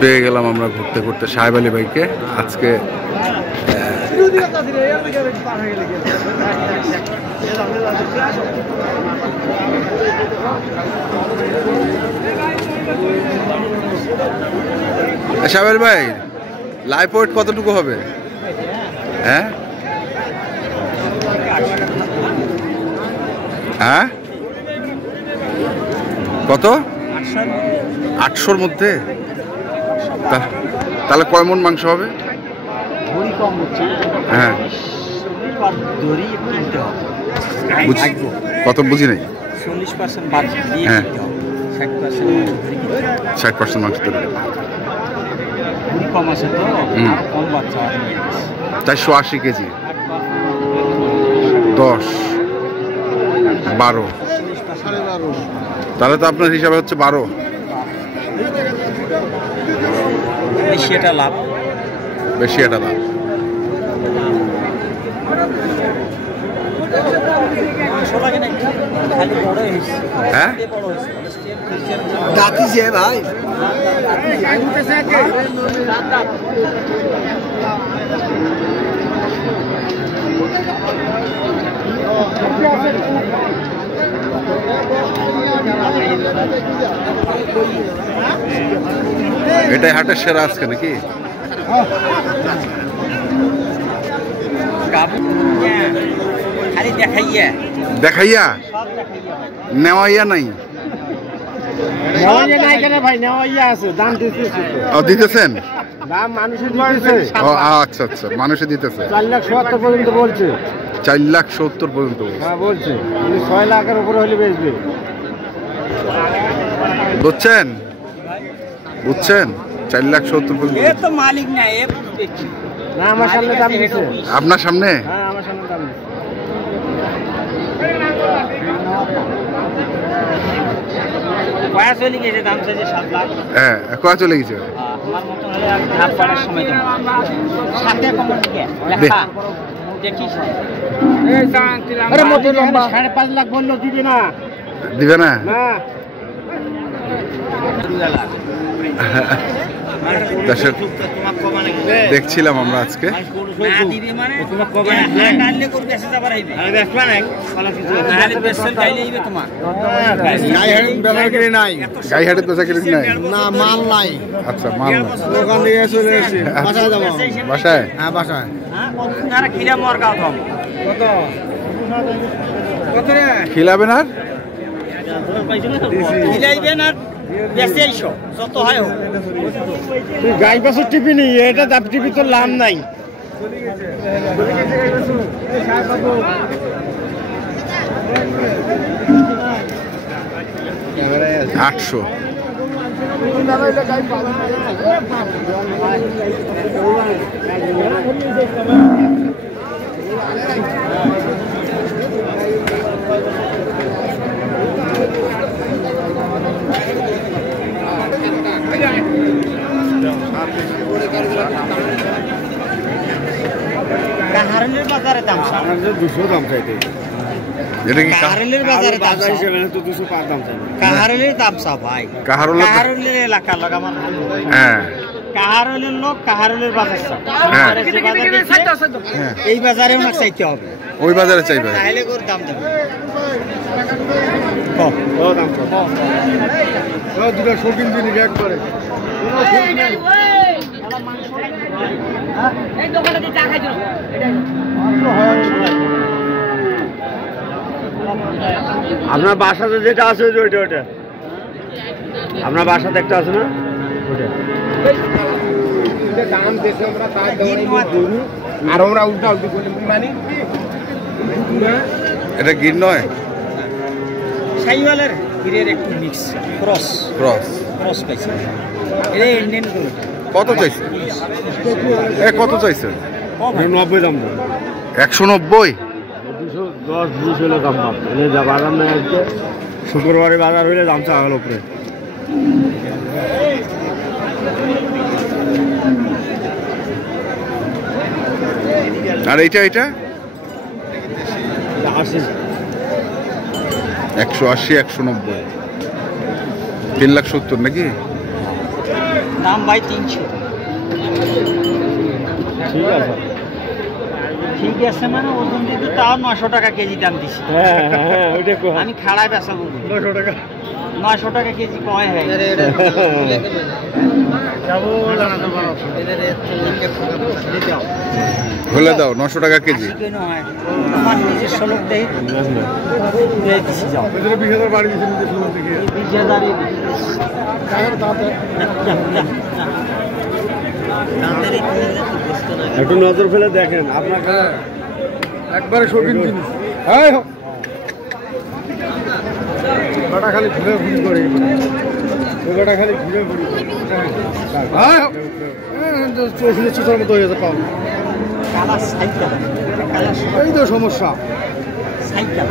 পেয়ে গেলাম আমরা ঘুরতে ঘুরতে সাহেব আলী ভাইকে। আজকে সাহেব আলী ভাই লাইফ ওয়েট কতটুকু হবে? হ্যাঁ হ্যাঁ কত? 800-র মধ্যে? তাহলে কয় মন মাংস হবে? হ্যাঁ কত বুঝি নাই। 60% মাংস ধরে 480 কেজি 10 12, তাহলে তো আপনার হিসাবে হচ্ছে 12। বেশি এটা লাভ। হ্যাঁ ভাই এটাই হাটের সেরা আজকে নাকি? দেখাইয়া নেওয়াইয়া নাই? দিতেছেন? আচ্ছা আচ্ছা, মানুষে দিতেছে 4,70,000 পর্যন্ত বলছে। 4,70,000 পর্যন্ত বলছে, 6 লাখের উপরে হলে বেচবে। বুঝছেন 4,70,000 পর্যন্ত। মালিক না, আমার সামনে দাম দিচ্ছে। আপনার সামনে? হ্যাঁ আমার সামনে দাম দিচ্ছে। কয়া চলে গেছে, দাম চাইছে 7 লাখ। হ্যাঁ কয়া চলে গেছে। আমার মত হলে আর হাত পাড়ার সময় দেব। সাথে কমন দিকে লেখা দেখিস। এই জানতিলাম আরে মোটে লম্বা 5.5 লাখ বললো, দিবে না? দিবে না? না দেখছিলাম আমরা আজকে। গাইহাটে বেচাকেরি নাই? না মাল নাই। আচ্ছা মাল নাই, দোকান থেকে চলে এসেছি বাসায় যাবো। বাসায়? হ্যাঁ বাসায়। খিলাবেন আর গাই বাছুর টিপি নি, এটা দাপ টিপি তো লাভ নাই। 800। কাহারলের বাজারে দাম 200 দাম চাইতে। এটা কি কাহারলের বাজারে দাম হিসেবে তো 200 পার দাম চাই। কাহারলের দাম সা ভাই। কাহারলের এলাকা লাগা আমার। হ্যাঁ কাহারলের লোক কাহারলের বাজার সা। এই বাজারেও না চাইতে হবে। ওই বাজারে চাইবে তাহলে কোর দাম দেবে। ও দাম কত? ও দুটো শৌখিন দিন এক করে। কোনো ঠিক নাই। এই দোকানে দি চা খাইছো। আপনার বাসাতে যেটা আছে ওইটা ওটা। আপনার বাসাতে একটা আছে না ওটা। এটা দাম দেশে আমরা তার দাম গরু আর আমরা উল্টা উল্টি বলি মানে এটা গির নয়, শাইওয়ালের গিরের একটু মিক্স ক্রস পাইছে। এটা ইন্ডিয়ান গরু। কত চাইছে? কত চাইছে? 90 দাম। 190? 210 হলে দাম পাবে। যা বাজার নেই আজকে শুক্রবারে বাজার হইলে দাম চা হলো উপরে। আর এইটা 180 190 3,70,000 নাকি? দাম ভাই 300। ঠিক আছে, ঠিক আছে মানে ওজন দিতে তাও 900 টাকা কেজি দাম দিছি। হ্যাঁ হ্যাঁ ওইটা কো আমি খাড়ায় বেচাবো 900 টাকা 900 টাকা কেজি কয় হয় যাবো জানাতে পারো হলে দাও 900 টাকা কেজি। কেন হয় আমার নিজস্ব লোক দেই দিয়ে দিছি যাও ওদের 20000 বাড়ি দিছেন নিজে শুরু থেকে 20000 একটু নজর ফেলে দেখেন আপনাকে একবারে শৌখিন জিনিস। হ্যাঁ ওটা খালি ঘুরে ঘুরি করে ওটা খালি ঘুরে ঘুরি হ্যাঁ 64 মতো হয়ে যেতে পাও। কালা সাইকেল এই তো সমস্যা। সাইকেল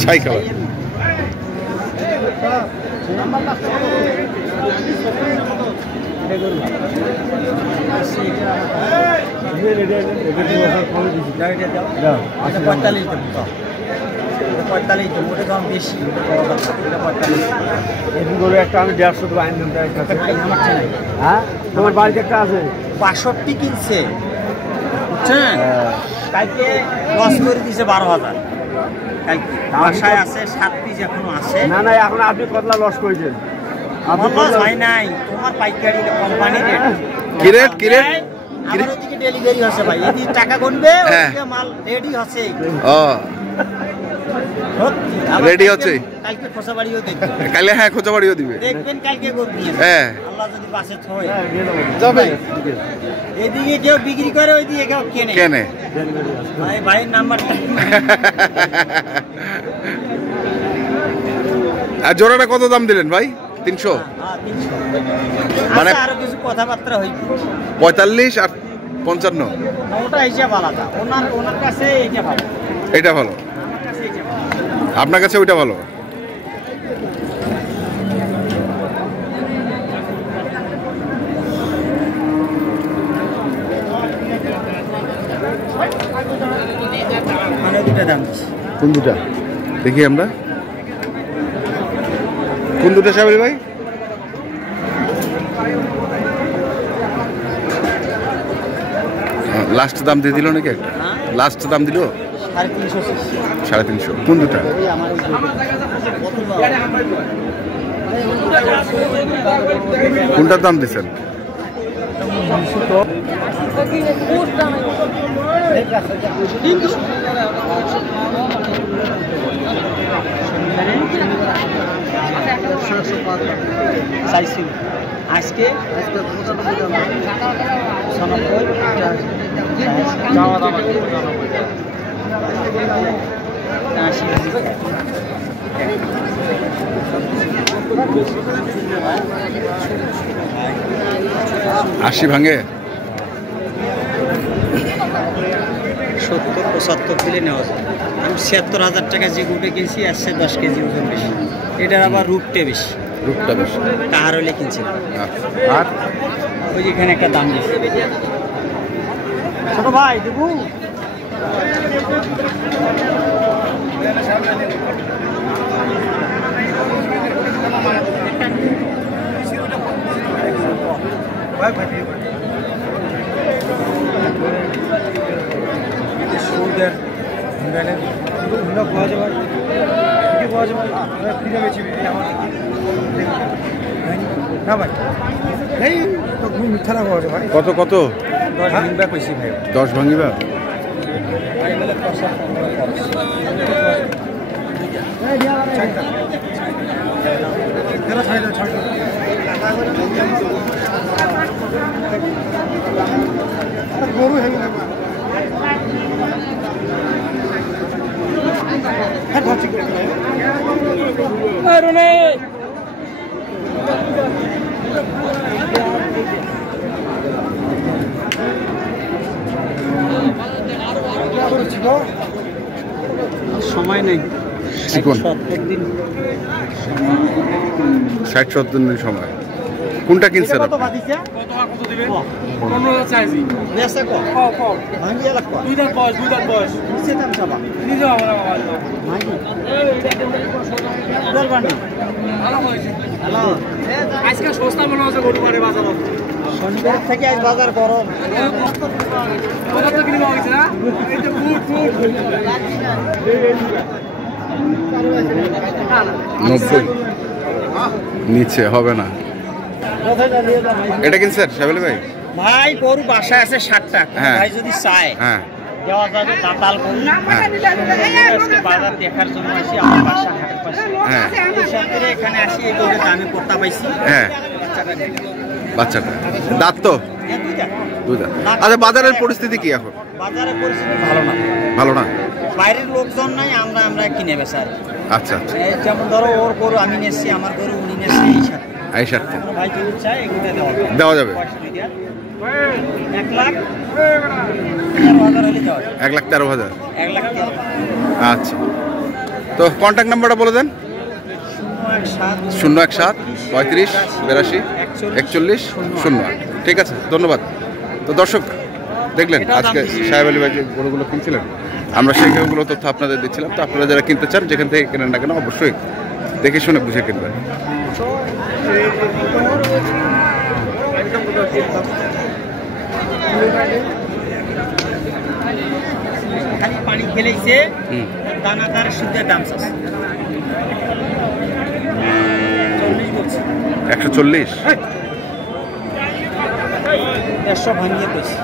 ছাই খাবার। আচ্ছা 45 দেবো 45 দেবো ওটা দাম বেশি এটা 45 এদিকে একটা আমি 150 দেবো আইন দাম ভাই আমার চেয়ে নাই হ্যাঁ তোমার বাড়িতে একটা আছে 62 কিনছে বুঝছেন কালকে লস করে দিয়েছে 12,000 কালকে বাসায় আছে 7 পিস এখনো আছে না না এখন আপনি কতলা লস করেছেন আমার লস হয় নাই তোমার পাইকারি কোম্পানি রেট কি রেট কি রেট? আমার ওদিকে ডেলিভারি হচ্ছে ভাই এদিকে টাকা গুনবে হ্যাঁ। ওদিকে মাল রেডি হচ্ছে ও সত্যি আবার Ready কালকে- হচ্ছে? কালকে খোসা বাড়িও দেখবেন কালে হ্যাঁ খোঁজা বাড়িও দিবে। দেখবেন কালকে করবি হ্যাঁ। আল্লাহ যদি বাসে থয় যাবে এদিকে কেউ বিক্রি করে ওইদিকে কেউ কেনে কেনে ভাই ভাইয়ের নাম্বারটা আর জোড়াটা কত দাম দিলেন ভাই? 300 মানে- আচ্ছা, আরো কিছু কথাবার্তা হইবে 45 আর 55 ওটা হিসাব আলাদা ওনার কাছে এইটা ভালো এটা ভালো, আমার কাছে এইটা ভালো আপনার কাছে ওইটা ভালো। মানে দুটো দাম দিচ্ছি কোন দুটা দেখি আমরা, কোন দুটা সাহেব ভাই? লাস্ট দাম দিয়ে দিল নাকি একটা? লাস্ট দাম দিল 350 350। কোন দুটা? আমার কোনটার দাম দিচ্ছেন? চাইছি আজকে 80 ভাঙে? 70-75 দিলে নেওয়া যায়। আমি 76,000 টাকা যে গুটে কিনছি আসছে 10 কেজি ওজন বেশি, এটার আবার রূপটা বেশি, রূপটা বেশি। কাহার হলে কিনছি আর ওই যে এখানে একটা দাম দিয়েছে ছোট ভাই দেবু কত কত? 10 মিনিট কইছি ভাই 10 ভাঙিবা? সময় নেই চিকন 70 দিন 60-70 দিন সময়। কোনটা কিনছেন? কত বাদিছে কত দিবে 15,000 চাইছি বেসে কো ভাঙি এলাক কো 2 দাম বয়স নিচে দাম চাবা নিজে আমরা ভাঙি দরবানি হ্যালো আজকে সস্তা মনে হচ্ছে গরু মানে বাজার শনিবার থেকে আজ বাজার গরম বাজার তো কিনে পাওয়া না এই যে ফুট 90 নিচে হবে না। এটা কিনছেন সাহেব ভাই? ভাই গরু বাসায় আছে 60টা হ্যাঁ। ভাই যদি চায় হ্যাঁ দেওয়া যাবে দাতাল গরু আজকে বাজার দেখার জন্য আসি আমার বাসা হাটের পাশে হ্যাঁ এই সপ্তাহে এখানে আসি এই গরুর দামে করতে পাইছি হ্যাঁ বাচ্চাটা নেই। বাচ্চাটা দাঁত তো হ্যাঁ, দুইটা। দুধ। আচ্ছা বাজারের পরিস্থিতি কি এখন? বাজারের পরিস্থিতি ভালো না ভালো না? বাইরের লোকজন নাই আমরা কিনে বেচা আর কি। আচ্ছা আচ্ছা এই যেমন ধরো ওর গরু আমি নিয়েছি আমার গরু উনি নিয়েছি এই সাথে এই স্বার্থে কোনো ভাই যদি চায় এগুলো দেওয়া যাবে। পয়সা দিয়ে দেওয়া। 1,13,000 হলে দেওয়া যাবে। 1,13,000। 1,13,000 আচ্ছা তো কন্ট্যাক্ট নাম্বারটা বলে দেন। 017 35 82 41 08। ঠিক আছে ধন্যবাদ। তো দর্শক দেখলেন আজকে সাহেব আলী ভাই যে গরুগুলো কিনছিলেন, আমরা সেই গরুগুলো তথ্য আপনাদের দিচ্ছিলাম। তো আপনারা যারা কিনতে চান যেখান থেকে কেনেন না কেন অবশ্যই দেখে শুনে বুঝে কিনবেন। খালি পানি খেলেছে দানাদার সুদের দাম আছে 40 বলছে 140। 150 ভাঙিয়ে পেয়েছে